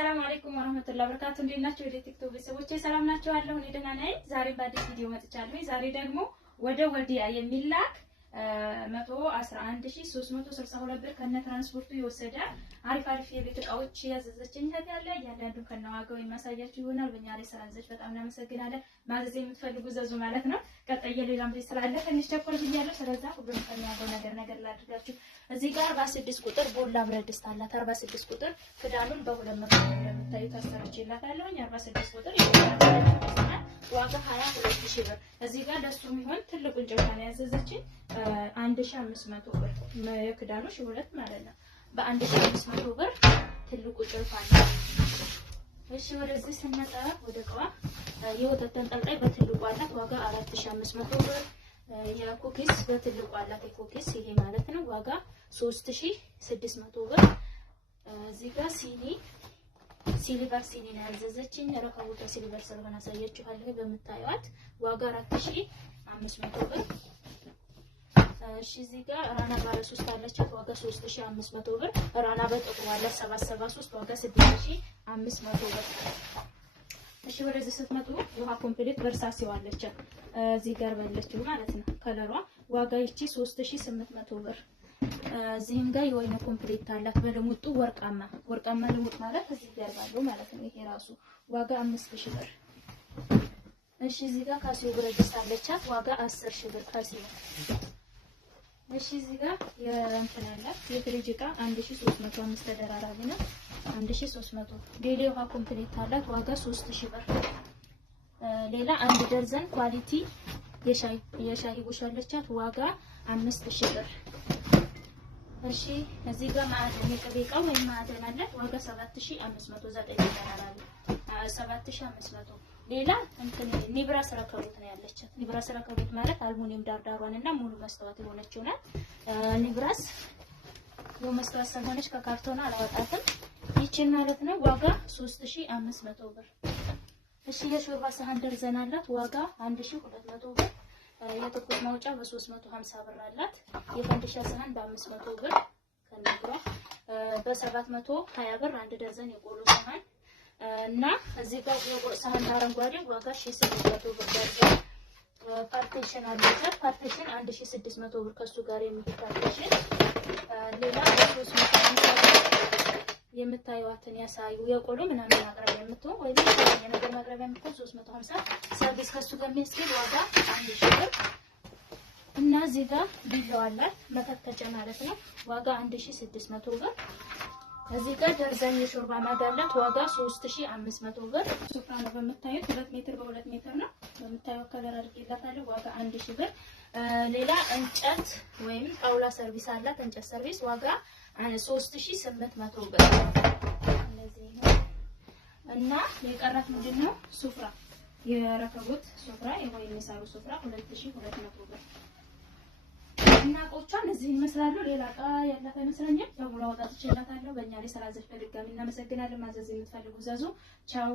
አሰላሙ አለይኩም ወራህመቱላሂ ወበረካቱ። እንዴት ናችሁ? ወደ ቲክቶክ ቤተሰቦቼ ሰላም ናችሁ? አለሁ እኔ ደህና ነኝ። ዛሬ በአዲስ ቪዲዮ መጥቻለሁ። ዛሬ ደግሞ ወደ ወዲያ የሚላክ 111362 ብር ከነ ትራንስፖርቱ የወሰደ አሪፍ የቤት እቃዎች ያዘዘችኝ ታዲያለ እያንዳንዱን ከነዋጋው የማሳያችሁ ይሆናል። በእኛ ላይ ስላዘዘች በጣም እናመሰግናለን። ማዘዝ የምትፈልጉ ዘዙ ማለት ነው። ቀጣይ ሌላም ላይ ስላለ ትንሽ ቸኮል ብያለሁ። ስለዛ ሁሉም ከሚያገው ነገር ላድርጋችሁ። እዚህ ጋር 46 ቁጥር ቦላ ብረት ድስት አላት። 46 ቁጥር ክዳኑን በ200 ብር እንደምታዩት አሰርቼላታለሁ። 46 ቁጥር ዋጋ 22000 ብር። እዚህ ጋር ለሱ የሚሆን ትልቁ እንጨት ነው ያዘዘችኝ 1500 ብር። የክዳኑ ሁለት ማለት ነው። በ1500 ብር ትልቁ ጭልፋ ነው። እሺ ወደዚህ ስንመጣ ወደ እቃዋ የወተት ተንጠልጣይ በትልቁ አላት። ዋጋ 4500 ብር። የኩኪስ በትልቁ አላት። የኩኪስ ይሄ ማለት ነው። ዋጋ 3600 ብር። እዚህ ጋር ሲልቨር ሲኒ ነው ያዘዘችኝ። ረከቦቷ ሲልቨር ስለሆነ አሳያችኋለሁ። በምታዩት ዋጋ 4500 ብር። እሺ እዚህ ጋር ራና ባለ 3 አለቻት። ዋጋ 3500 ብር። ራና በጥቁር አለ 773 ዋጋ 6500 ብር። እሺ ወደዚህ ስትመጡ ውሃ ኮምፕሊት በርሳሲው አለቻት። እዚህ ጋር ባለችው ማለት ነው። ከለሯ ዋጋ ይቺ 3800 ብር። እዚህም ጋር የወይነ ኮምፕሊት አላት በልሙጡ ወርቃማ ልሙጥ ማለት እዚህ ጋር ባለው ማለት ነው። ይሄ ራሱ ዋጋ 5000 ብር። እሺ እዚህ ጋር ካሲዮ ብረት ድስት አለቻት። ዋጋ 10000 ብር ካሲዮ። እሺ እዚህ ጋር የእንትን አላት የፍሪጅ እቃ 1305 ተደራራቢ ነው 1300። ሌላ ውሃ ኮምፕሊት አላት። ዋጋ 3000 ብር። ሌላ አንድ ደርዘን ኳሊቲ የሻሂ ቡሽ አለቻት። ዋጋ 5000 ብር። እሺ እዚህ ጋር ማዕደን የቅቤ እቃ ወይም ማዕደን አላት። ዋጋ 7509 ተደራራቢ 7500። ሌላ እንትን ኒብራስ ረከቦት ነው ያለቻት። ኒብራስ ረከቦት ማለት አልሙኒየም ዳርዳሯን እና ሙሉ መስታወት የሆነችው ናት። ኒብራስ ነው መስታወት ስለሆነች ከካርቶና አላወጣትም ይቺን ማለት ነው። ዋጋ 3500 ብር። እሺ የሾርባ ሳህን ደርዘን አላት። ዋጋ 1200 ብር። የትኩስ ማውጫ በ350 ብር አላት። የፈንዲሻ ሳህን በ500 ብር ከነግሯ በ720 ብር አንድ ደርዘን የቆሎ ሳህን እና እዚህ ጋር የቆሎ ሳህን አረንጓዴ ዋጋ 1800 ብር ደርዘን። ፓርቲሽን አለቻት። ፓርቲሽን 1600 ብር ከሱ ጋር የሚሄድ ፓርቲሽን። ሌላ 300 የምታዩዋትን ያሳዩ የቆሎ ምናምን ማቅረቢያ የምትሆን ወይ የነገር ማቅረቢያ የምትሆን 350 ሰርቪስ ከሱ ጋር የሚያስኬድ ዋጋ 1000 ብር። እና እዚህ ጋር ቢላዋ አላት መከተቻ ማለት ነው። ዋጋ 1600 ብር። እዚህ ጋር ደርዘን የሾርባ ማድ አላት። ዋጋ 3500 ብር። ሱፍራ ነው በምታዩት 2 ሜትር በ2 ሜትር ነው በምታዩት ከለር አድርጌላታለሁ። ዋጋ 1000 ብር። ሌላ እንጨት ወይም ጣውላ ሰርቪስ አላት። እንጨት ሰርቪስ ዋጋ 3800 ብር። እንደዚህ ነው። እና የቀራት ምንድነው ሱፍራ የረከቦት ሱፍራ የወይን የሳሩ ሱፍራ 2200 ብር። እና እቃዎቿን እዚህ ይመስላሉ። ሌላ እቃ ያላት አይመስለኝም። ደውላ ወጣት ይችላታለሁ። በእኛ ላይ ስላዘች በድጋሚ እናመሰግናለን። ማዘዝ የምትፈልጉ ዘዙ። ቻው